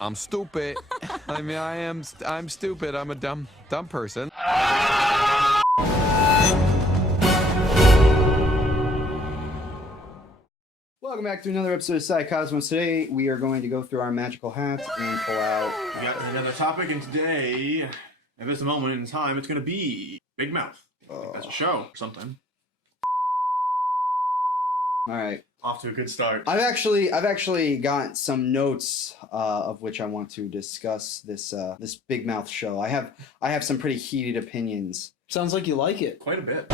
I'm stupid. I mean, I'm stupid. I'm a dumb person. Welcome back to another episode of Psycosmos. Today we are going to go through our magical hats and pull out... We got another topic, and today, at this moment in time, it's going to be Big Mouth. That's a show or something. All right. Off to a good start. I've actually got some notes of which I want to discuss this Big Mouth show. I have some pretty heated opinions. Sounds like you like it. Quite a bit.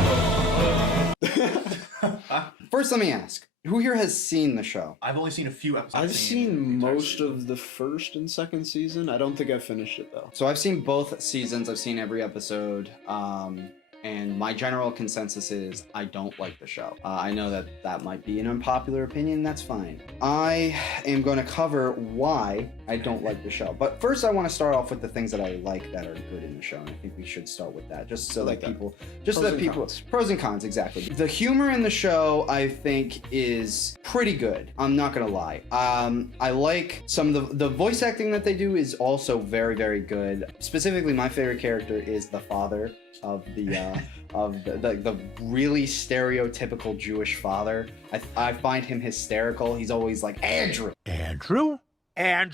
First, let me ask, who here has seen the show? I've only seen a few episodes. I've seen most of the first and second season. I don't think I've finished it, though. So I've seen both seasons. I've seen every episode. And my general consensus is I don't like the show. I know that might be an unpopular opinion. That's fine. I am going to cover why I don't like the show. But first, I want to start off with the things that I like that are good in the show. And I think we should start with that, just so that people, pros and cons, exactly. The humor in the show, I think, is pretty good. I'm not going to lie. I like some of the voice acting that they do is also very, very good. Specifically, my favorite character is the father of the really stereotypical Jewish father. I find him hysterical. He's always like, Andrew. And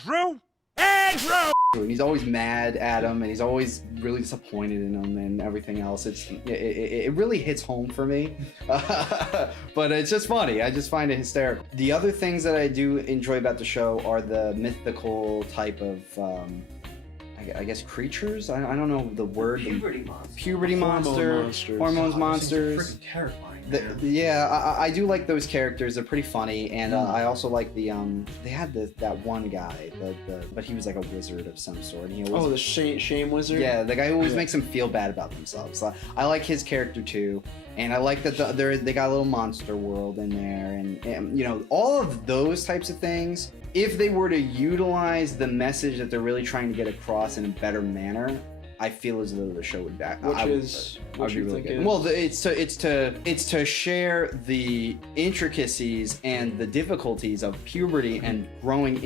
he's always mad at him, and he's always really disappointed in him and everything else. It really hits home for me. But it's just funny. I just find it hysterical. The other things that I do enjoy about the show are the mythical type of I guess creatures? I don't know the word. Puberty monsters. Hormones monsters. Freaking terrifying. Yeah, I do like those characters. They're pretty funny, and I also like the they had that one guy, but he was like a wizard of some sort. And he always, the shame wizard. Yeah, the guy who always makes them feel bad about themselves. I like his character too, and I like that they got a little monster world in there, and you know, all of those types of things. If they were to utilize the message that they're really trying to get across in a better manner, I feel as though the show would back. What you really think? Well, it's to share the intricacies and the difficulties of puberty and growing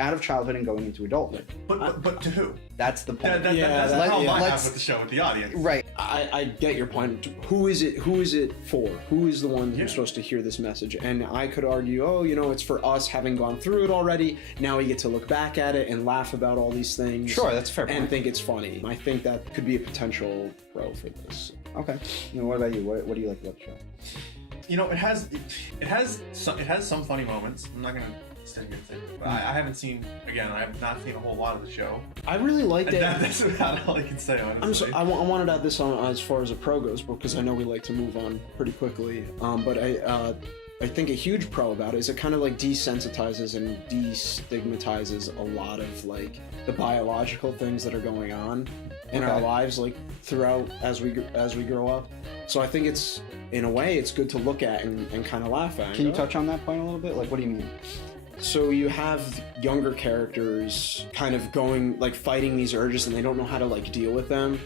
out of childhood and going into adulthood. But to who? That's the point. That's the problem I have with the show, with the audience. Right. I get your point. Who is it for? Who is the one who's supposed to hear this message? And I could argue, it's for us having gone through it already. Now we get to look back at it and laugh about all these things. Sure, that's a fair point. And think it's funny. I think that could be a potential pro for this. Okay. What about you? What do you like about the show? It has some funny moments. I'm not gonna say it, but I haven't seen. Again, I have not seen a whole lot of the show. I really liked it. That's about all I can say, honestly. I wanted to add this on as far as a pro goes, because I know we like to move on pretty quickly. But I think a huge pro about it is it kind of like desensitizes and destigmatizes a lot of like the biological things that are going on in our lives, like throughout as we grow up. So I think it's, in a way, it's good to look at and kind of laugh at. Can you touch on that point a little bit? Like, what do you mean? So you have younger characters kind of fighting these urges, and they don't know how to deal with them.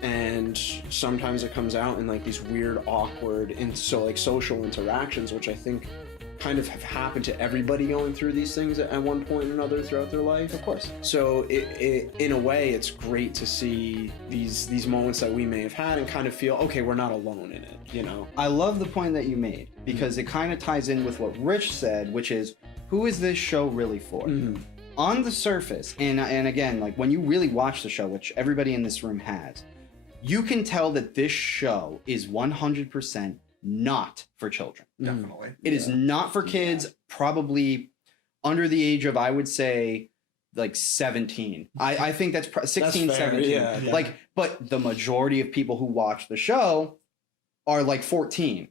And sometimes it comes out in these weird, awkward, social interactions, which I think kind of have happened to everybody going through these things at one point or another throughout their life. Of course. So it in a way, it's great to see these moments that we may have had and kind of feel, okay, we're not alone in it, I love the point that you made, because it kind of ties in with what Rich said, which is, who is this show really for? Mm-hmm. On the surface, and again, when you really watch the show, which everybody in this room has, you can tell that this show is 100% not for children. Definitely. It is not for kids, probably under the age of, I would say, 17. I think that's 16, that's fair. 17. Yeah. But the majority of people who watch the show are 14.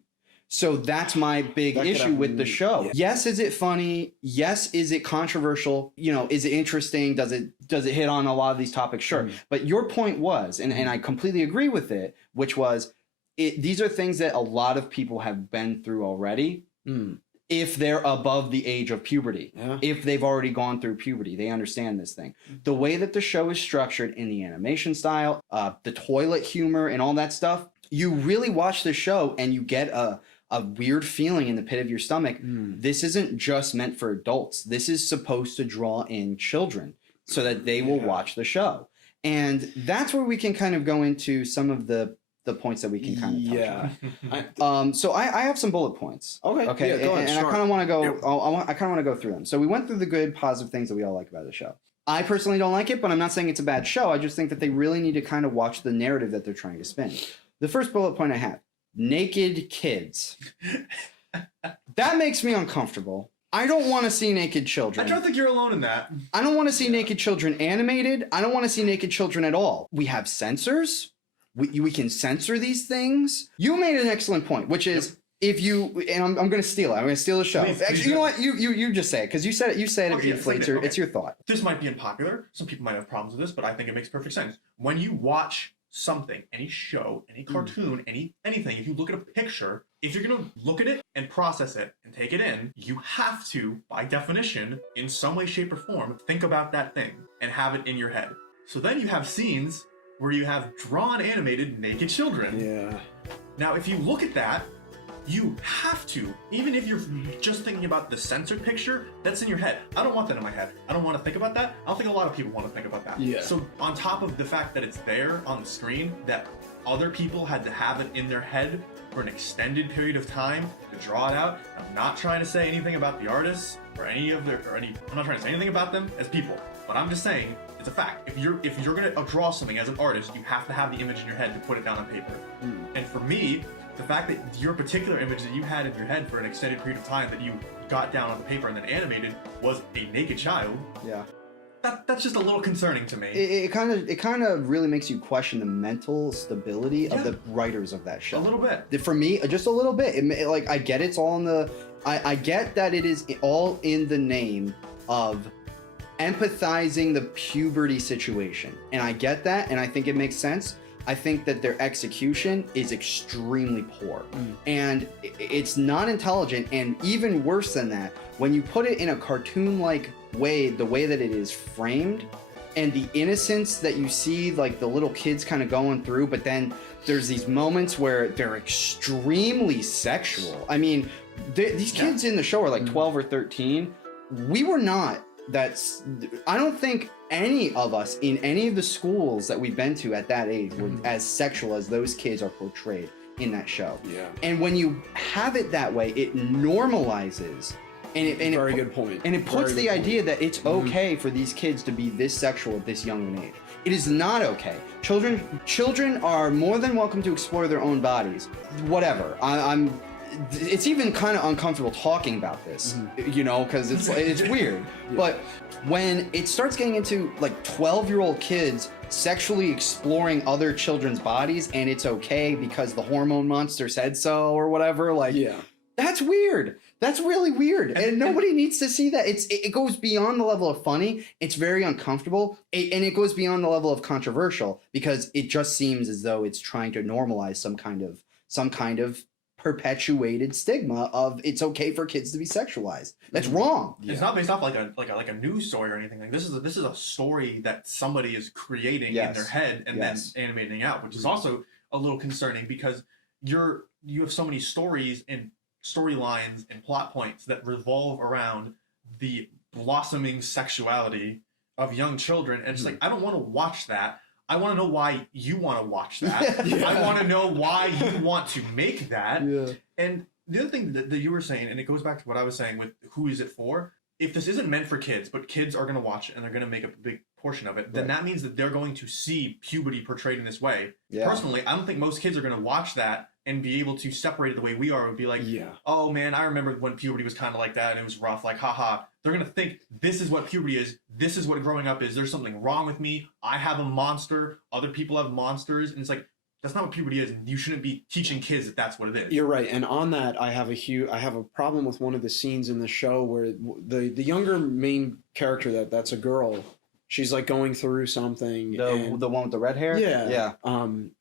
So that's my big issue with the show. Yeah. Yes, is it funny? Yes, is it controversial? Is it interesting? Does it hit on a lot of these topics? Sure. Mm. But your point was, and I completely agree with it, which was, these are things that a lot of people have been through already. Mm. If they're above the age of puberty, if they've already gone through puberty, they understand this thing. The way that the show is structured in the animation style, the toilet humor and all that stuff, you really watch the show and you get a weird feeling in the pit of your stomach. This isn't just meant for adults. This is supposed to draw in children. so that they will watch the show. And that's where we can kind of go into some of the points that we can kind of touch on. So I have some bullet points. Okay. Yeah, go ahead, and I kind of want to go. I kind of want to go through them. So we went through the good, positive things that we all like about the show. I personally don't like it, but I'm not saying it's a bad show. I just think that they really need to kind of watch the narrative that they're trying to spin. The first bullet point I have: naked kids. That makes me uncomfortable. I don't want to see naked children. I don't think you're alone in that. I don't want to see naked children animated. I don't want to see naked children at all. We have censors. We can censor these things. You made an excellent point, which is if you, and I'm going to steal it. I'm going to steal the show. Actually, you know what? You just say it because you said it. You said it beautifully. It's your thought. This might be unpopular. Some people might have problems with this, but I think it makes perfect sense. When you watch something, any show, any cartoon, anything, if you look at a picture, if you're going to look at it and process it and take it in, you have to, by definition, in some way, shape, or form, think about that thing and have it in your head. So then you have scenes where you have drawn animated naked children. Yeah. Now, if you look at that, you have to, even if you're just thinking about the censored picture, that's in your head. I don't want that in my head. I don't want to think about that. I don't think a lot of people want to think about that. Yeah. So on top of the fact that it's there on the screen, that other people had to have it in their head for an extended period of time to draw it out. I'm not trying to say anything about the artists or I'm not trying to say anything about them as people, but I'm just saying it's a fact. If you're gonna draw something as an artist, you have to have the image in your head to put it down on paper. And for me, the fact that your particular image that you had in your head for an extended period of time that you got down on the paper and then animated was a naked child. Yeah. That's just a little concerning to me. It kind of really makes you question the mental stability of the writers of that show. A little bit. For me, just a little bit. I get it's all in the. I get that it is all in the name of empathizing the puberty situation, and I get that, and I think it makes sense. I think that their execution is extremely poor, and it's not intelligent, and even worse than that, when you put it in a cartoon-like way, the way that it is framed, and the innocence that you see, like the little kids kind of going through, but then there's these moments where they're extremely sexual. I mean, these kids in the show are like 12 or 13. We were not. I don't think any of us in any of the schools that we've been to at that age were as sexual as those kids are portrayed in that show. Yeah. And when you have it that way, it normalizes. Very good point. And it puts the idea that it's okay for these kids to be this sexual at this young an age. It is not okay. Children are more than welcome to explore their own bodies. Whatever. It's even kind of uncomfortable talking about this, because it's weird. Yeah. But when it starts getting into like 12-year-old kids sexually exploring other children's bodies, and it's okay because the hormone monster said so or whatever, that's weird. That's really weird, and nobody needs to see that. It goes beyond the level of funny. It's very uncomfortable, and it goes beyond the level of controversial because it just seems as though it's trying to normalize some kind of perpetuated stigma of it's okay for kids to be sexualized. That's wrong. It's not based off like a news story or anything. Like this is a story that somebody is creating in their head and then animating out, which is also a little concerning because you have so many stories and storylines and plot points that revolve around the blossoming sexuality of young children, and it's like I don't want to watch that. I want to know why you want to watch that. I want to know why you want to make that. Yeah. And the other thing that you were saying, and it goes back to what I was saying with who is it for? If this isn't meant for kids, but kids are going to watch it and they're going to make a big portion of it, then that means that they're going to see puberty portrayed in this way. Yeah. Personally, I don't think most kids are going to watch that and be able to separate it the way we are and be like, oh man, I remember when puberty was kind of like that and it was rough, like haha. They're going to think this is what puberty is. This is what growing up is. There's something wrong with me. I have a monster. Other people have monsters. And it's like, that's not what puberty is. And you shouldn't be teaching kids that that's what it is. You're right. And on that, I have a problem with one of the scenes in the show where the younger main character that's a girl, she's like going through something. The one with the red hair? Yeah. Yeah. And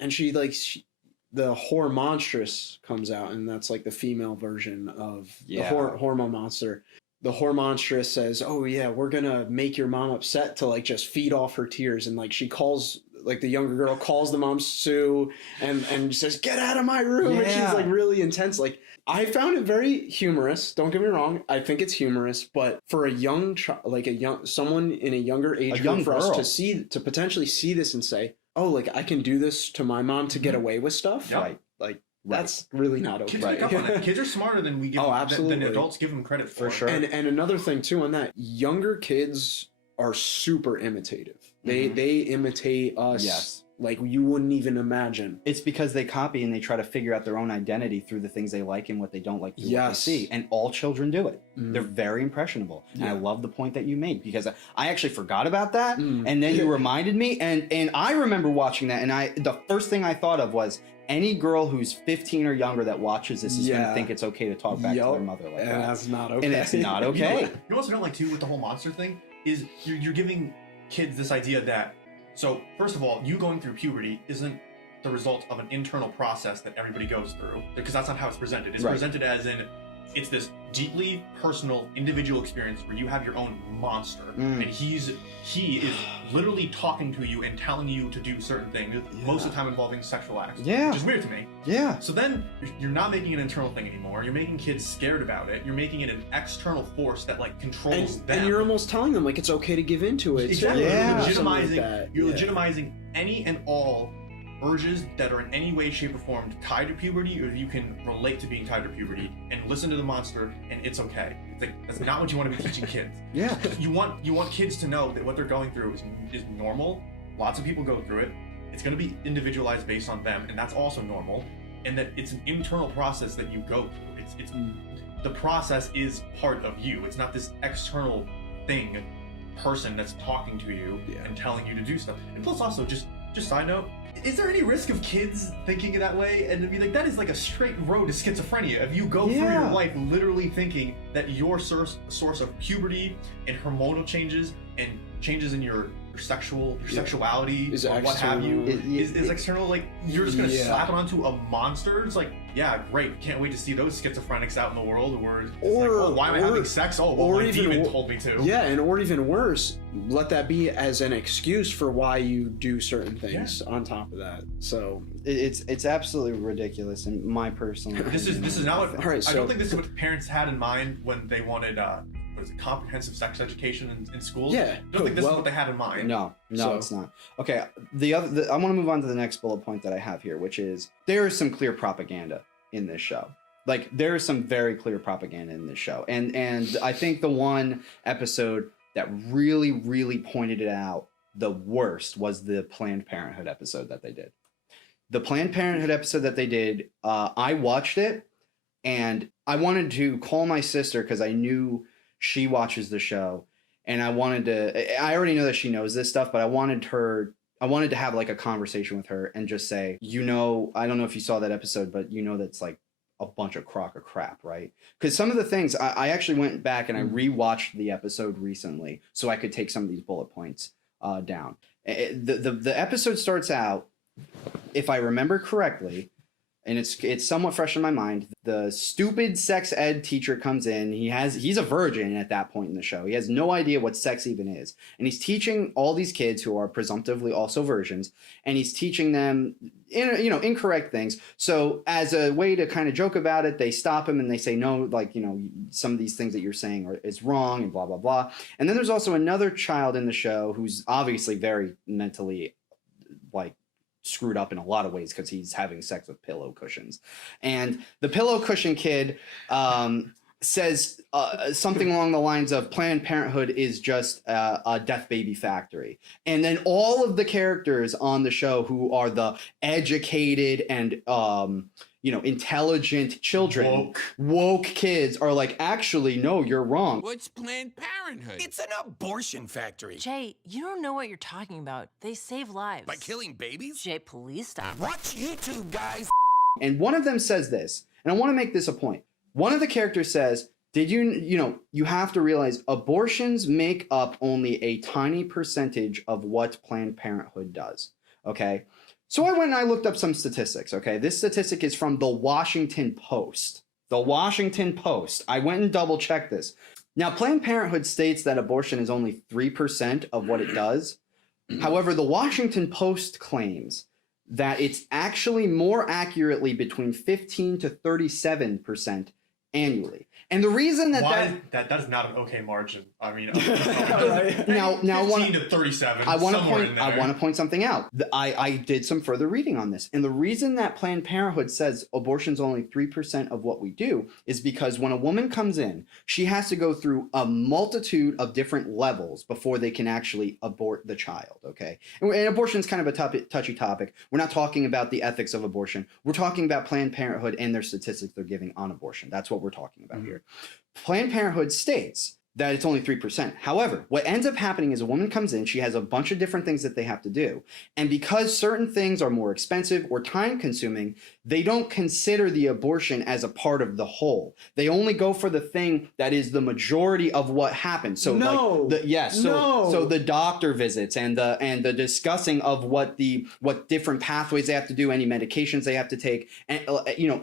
the whore monstrous comes out, and that's like the female version of the hormone monster. The whore monstrous says, oh yeah, we're gonna make your mom upset to like just feed off her tears, and like she calls, like the younger girl calls the mom Sue and says, get out of my room, and she's like really intense. Like I found it very humorous. Don't get me wrong. I think it's humorous, but for a young child, like someone in a younger age group, for us to potentially see this and say, oh, like I can do this to my mom to get away with stuff. Yep. Right. Like that's really not okay. Kids pick up on that. Kids are smarter than we give than adults give them credit for. For sure. And another thing too on that, younger kids are super imitative. They imitate us. Yes. Like you wouldn't even imagine. It's because they copy and they try to figure out their own identity through the things they like and what they don't like through what they see. And all children do it. They're very impressionable. And I love the point that you made because I actually forgot about that. And then you reminded me. And I remember watching that. And the first thing I thought of was any girl who's 15 or younger that watches this is going to think it's okay to talk back to their mother like that. And that's not okay. And it's not okay. You know what I don't like too with the whole monster thing is you're giving kids this idea that, so first of all, you going through puberty isn't the result of an internal process that everybody goes through, because that's not how it's presented. It's presented as in, it's this deeply personal, individual experience where you have your own monster, and he is literally talking to you and telling you to do certain things, most of the time involving sexual acts, which is weird to me. So then you're not making an internal thing anymore. You're making kids scared about it. You're making it an external force that like controls them. And you're almost telling them like it's okay to give into it. Exactly. Yeah. You're legitimizing any and all urges that are in any way, shape, or form tied to puberty, or you can relate to being tied to puberty, and listen to the monster, and it's okay. It's like, that's not what you want to be teaching kids. You want kids to know that what they're going through is normal. Lots of people go through it. It's going to be individualized based on them, and that's also normal. And that it's an internal process that you go through. It's the process is part of you. It's not this external person that's talking to you and telling you to do stuff. And plus, also just side note. Is there any risk of kids thinking that way? And I mean, like, that is like a straight road to schizophrenia. If you go through your life literally thinking that your source of puberty and hormonal changes and changes in your sexuality or what have you is external, like you're just gonna slap it onto a monster. It's like, yeah, great, can't wait to see those schizophrenics out in the world where it's like, oh, why am I having sex? Oh, well, my demon told me to. Yeah, and or even worse, let that be as an excuse for why you do certain things on top of that. So it's absolutely ridiculous in my personal opinion. This is not what I don't think this is what parents had in mind when they wanted comprehensive sex education in schools. I don't think this is what they had in mind. No, it's not. Okay, I want to move on to the next bullet point that I have here, which is there is some clear propaganda in this show. Like, there is some very clear propaganda in this show. And I think the one episode that really, really pointed it out the worst was the Planned Parenthood episode that they did. The Planned Parenthood episode that they did, I watched it, and I wanted to call my sister because I knew she watches the show, and I already know that she knows this stuff, but I wanted to have like a conversation with her and just say, I don't know if you saw that episode, but that's like a bunch of crock of crap, right? Because some of the things I actually went back and I rewatched the episode recently so I could take some of these bullet points down. The episode starts out, if I remember correctly, and it's somewhat fresh in my mind. The stupid sex ed teacher comes in. He's a virgin at that point in the show. He has no idea what sex even is. And he's teaching all these kids who are presumptively also virgins, and he's teaching them incorrect things. So as a way to kind of joke about it, they stop him and they say, no, some of these things that you're saying is wrong and blah, blah, blah. And then there's also another child in the show who's obviously very mentally screwed up in a lot of ways because he's having sex with pillow cushions. And the pillow cushion kid says something along the lines of Planned Parenthood is just a death baby factory. And then all of the characters on the show who are the educated and intelligent children, woke kids are like, actually, no, you're wrong. What's Planned Parenthood? It's an abortion factory. Jay, you don't know what you're talking about. They save lives. By killing babies? Jay, please stop. Watch YouTube, guys. And one of them says this, and I want to make this a point. One of the characters says, you have to realize abortions make up only a tiny percentage of what Planned Parenthood does. Okay? So I went and I looked up some statistics, okay? This statistic is from the Washington Post. The Washington Post. I went and double-checked this. Now, Planned Parenthood states that abortion is only 3% of what it does. However, the Washington Post claims that it's actually more accurately between 15 to 37% annually. And the reason that is not an okay margin. I mean, now 15 to 37. I want to point something out. I did some further reading on this, and the reason that Planned Parenthood says abortion's only 3% of what we do is because when a woman comes in, she has to go through a multitude of different levels before they can actually abort the child. Okay, and abortion is kind of a touchy topic. We're not talking about the ethics of abortion. We're talking about Planned Parenthood and their statistics they're giving on abortion. That's what we're talking about here. Planned Parenthood states that it's only 3%. However, what ends up happening is a woman comes in, she has a bunch of different things that they have to do. And because certain things are more expensive or time consuming, they don't consider the abortion as a part of the whole. They only go for the thing that is the majority of what happens. So so the doctor visits and the discussing of what different pathways they have to do, any medications they have to take, and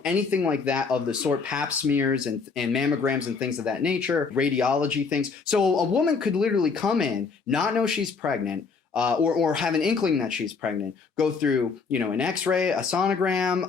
anything like that of the sort, pap smears and mammograms and things of that nature, radiology things. So a woman could literally come in, not know she's pregnant, or have an inkling that she's pregnant, go through, an x-ray, a sonogram,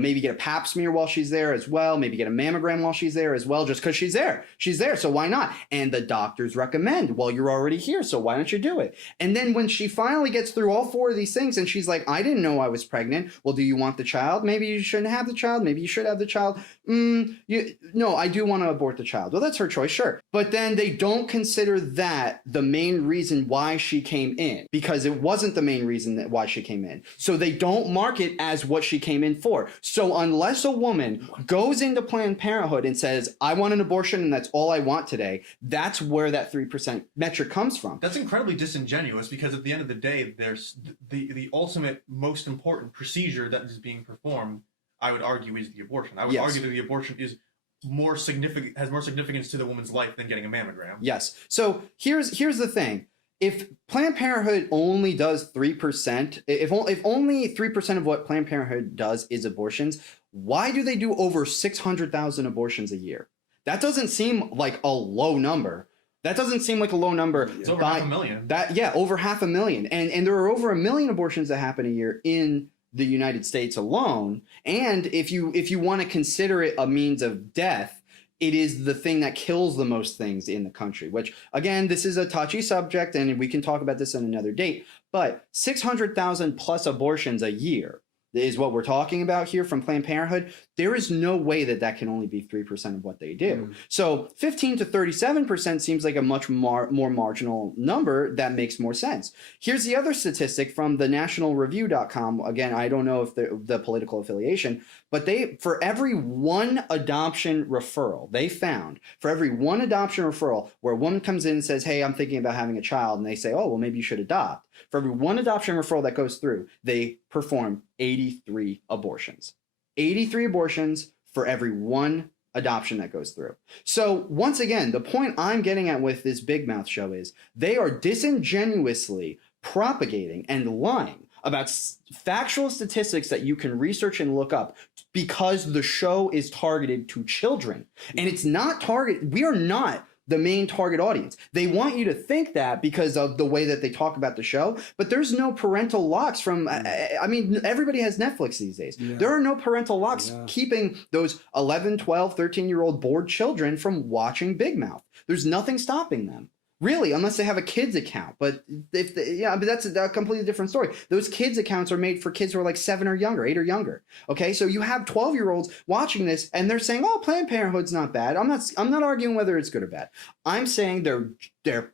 maybe get a pap smear while she's there as well, maybe get a mammogram while she's there as well, just because she's there. She's there, so why not? And the doctors recommend, well, you're already here, so why don't you do it? And then when she finally gets through all 4 of these things and she's like, I didn't know I was pregnant. Well, do you want the child? Maybe you shouldn't have the child. Maybe you should have the child. No, I do want to abort the child. Well, that's her choice, sure. But then they don't consider that the main reason why she came in, because it wasn't the main reason why she came in. So they don't mark it as what she came in for. So unless a woman goes into Planned Parenthood and says, I want an abortion and that's all I want today, that's where that 3% metric comes from. That's incredibly disingenuous, because at the end of the day, there's the ultimate, most important procedure that is being performed, I would argue, is the abortion. I would argue that the abortion is more significant, has more significance to the woman's life than getting a mammogram. Yes. So here's the thing. If Planned Parenthood only does 3%, if only 3% of what Planned Parenthood does is abortions, why do they do over 600,000 abortions a year? That doesn't seem like a low number. That doesn't seem like a low number. It's over 500,000. Over 500,000. And there are over 1 million abortions that happen a year in the United States alone. And if you want to consider it a means of death, it is the thing that kills the most things in the country, which, again, this is a touchy subject and we can talk about this on another date, but 600,000 plus abortions a year is what we're talking about here from Planned Parenthood. There is no way that can only be 3% of what they do. So 15 to 37% seems like a much more marginal number that makes more sense. Here's the other statistic from the nationalreview.com. Again, I don't know if the political affiliation, but for every one adoption referral, they found for every one adoption referral where a woman comes in and says, hey, I'm thinking about having a child, and they say, oh, well, maybe you should adopt. For every one adoption referral that goes through, they perform 83 abortions. 83 abortions for every one adoption that goes through. So once again, the point I'm getting at with this Big Mouth show is they are disingenuously propagating and lying about factual statistics that you can research and look up because the show is targeted to children. And it's not we are not the main target audience. They want you to think that because of the way that they talk about the show, but there's no parental locks from, I mean, everybody has Netflix these days. Yeah. There are no parental locks keeping those 11, 12, 13-year-old bored children from watching Big Mouth. There's nothing stopping them. Really, unless they have a kids account. But but that's a completely different story. Those kids accounts are made for kids who are like 7 or younger, 8 or younger. Okay, so you have 12-year-olds watching this, and they're saying, "Oh, Planned Parenthood's not bad." I'm not arguing whether it's good or bad. I'm saying they are lying.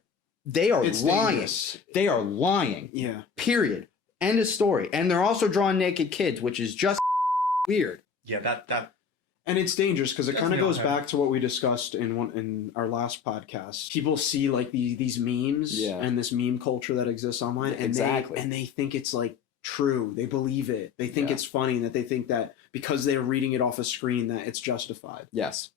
Dangerous. They are lying. Yeah. Period. End of story. And they're also drawing naked kids, which is just weird. Yeah, that. And it's dangerous because it kind of goes back to what we discussed in our last podcast. People see like these memes and this meme culture that exists online, and they think it's like true. They believe it. They think it's funny, and that they think that because they're reading it off a screen that it's justified. Yes.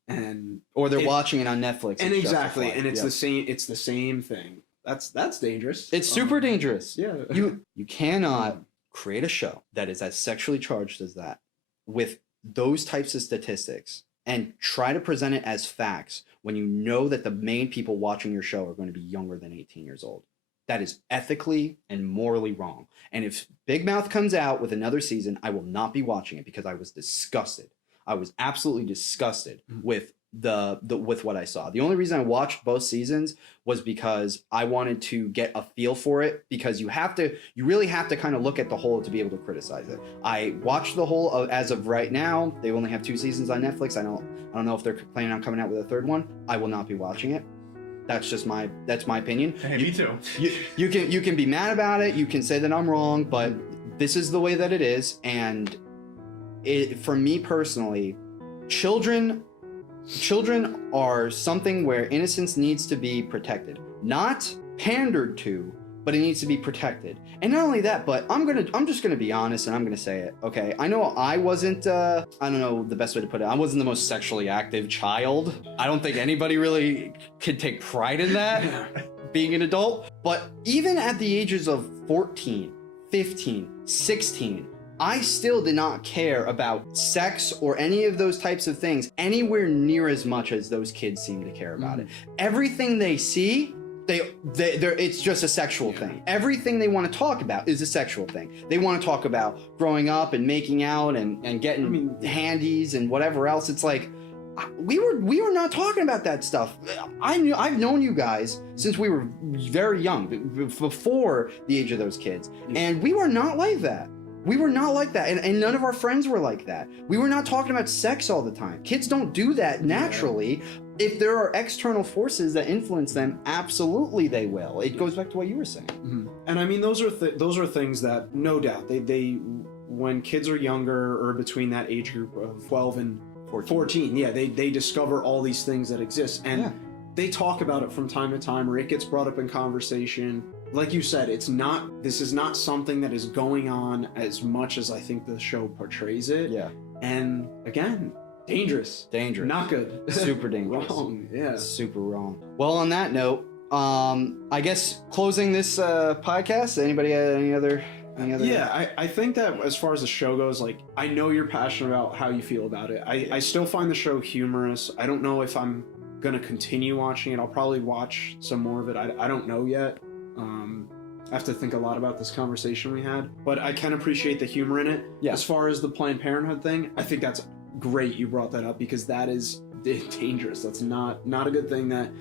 Or they're watching it on Netflix. And exactly, justified. And it's the same. It's the same thing. That's dangerous. It's super dangerous. Yeah. You cannot create a show that is as sexually charged as that with those types of statistics and try to present it as facts when you know that the main people watching your show are going to be younger than 18 years old. That is ethically and morally wrong. And if Big Mouth comes out with another season, I will not be watching it because I was disgusted. I was absolutely disgusted with with what I saw. The only reason I watched both seasons was because I wanted to get a feel for it, because you really have to kind of look at the whole to be able to criticize it. I watched the whole as of right now. They only have 2 seasons on Netflix. I don't know if they're planning on coming out with a 3rd one. I will not be watching it. That's my opinion. Hey, me too. You can be mad about it. You can say that I'm wrong, but this is the way that it is. And for me personally, children are something where innocence needs to be protected, not pandered to, but it needs to be protected. And not only that, but I'm just gonna be honest, and I'm gonna say it. Okay, I know I wasn't. I don't know the best way to put it. I wasn't the most sexually active child. I don't think anybody really could take pride in that, being an adult. But even at the ages of 14, 15, 16. I still did not care about sex or any of those types of things anywhere near as much as those kids seem to care about it. Everything they see, it's just a sexual thing. Everything they want to talk about is a sexual thing. They want to talk about growing up and making out and getting handies and whatever else. It's like, we were not talking about that stuff. I've known you guys since we were very young, before the age of those kids, and we were not like that. We were not like that, and none of our friends were like that. We were not talking about sex all the time. Kids don't do that naturally. If there are external forces that influence them, absolutely they will. It goes back to what you were saying. And I mean, those are things that, no doubt, they when kids are younger, or between that age group of 12 and 14, they discover all these things that exist, and they talk about it from time to time, or it gets brought up in conversation. Like you said, this is not something that is going on as much as I think the show portrays it. Yeah. And again, dangerous. Not good. Super dangerous. Wrong. Yeah. Super wrong. Well, on that note, I guess closing this podcast, anybody have any other? Yeah, I think that as far as the show goes, like, I know you're passionate about how you feel about it. I still find the show humorous. I don't know if I'm gonna continue watching it. I'll probably watch some more of it. I don't know yet. I have to think a lot about this conversation we had, but I can appreciate the humor in it. Yeah. As far as the Planned Parenthood thing, I think that's great you brought that up, because that is dangerous. That's not a good thing that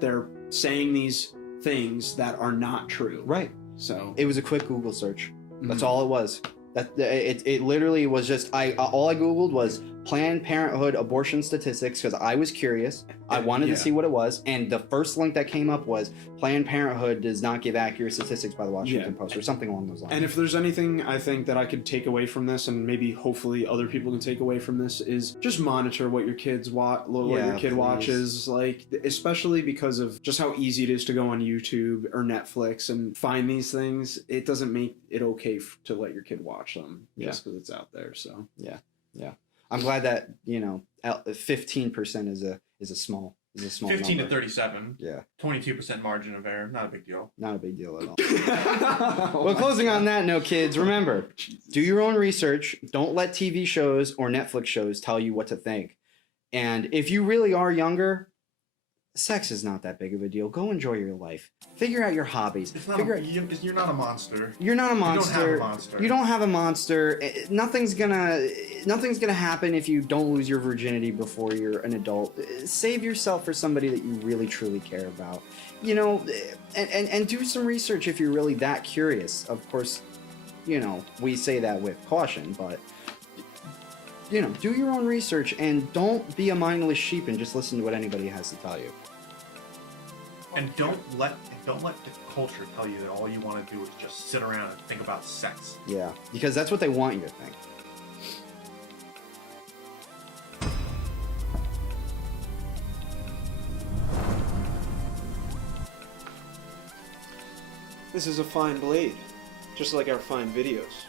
they're saying these things that are not true. Right. So it was a quick Google search. That's all it was. It literally was just all I Googled was Planned Parenthood abortion statistics, because I was curious. I wanted to see what it was, and the first link that came up was Planned Parenthood does not give accurate statistics by the Washington Post, or something along those lines. And if there's anything I think that I could take away from this, and maybe hopefully other people can take away from this, is just monitor what your kids your kid watches, like, especially because of just how easy it is to go on YouTube or Netflix and find these things. It doesn't make it okay to let your kid watch them just because it's out there. So yeah. I'm glad that 15% is a small 15 number. to 37. Yeah. 22% margin of error. Not a big deal. Not a big deal at all. Well, closing on that note, kids, remember, do your own research. Don't let TV shows or Netflix shows tell you what to think. And if you really are younger, sex is not that big of a deal. Go enjoy your life. Figure out your hobbies. You're not a monster. You're not a monster. You don't have a monster. You don't have a monster. Nothing's gonna happen if you don't lose your virginity before you're an adult. Save yourself for somebody that you really truly care about. And do some research if you're really that curious. Of course, we say that with caution, but do your own research, and don't be a mindless sheep and just listen to what anybody has to tell you. And don't let the culture tell you that all you want to do is just sit around and think about sex. Yeah, because that's what they want you to think. this is a fine blade, just like our fine videos.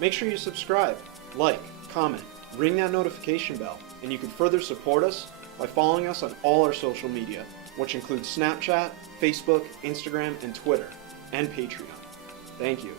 Make sure you subscribe, like, comment, ring that notification bell, and you can further support us by following us on all our social media, which includes Snapchat, Facebook, Instagram, and Twitter, and Patreon. Thank you.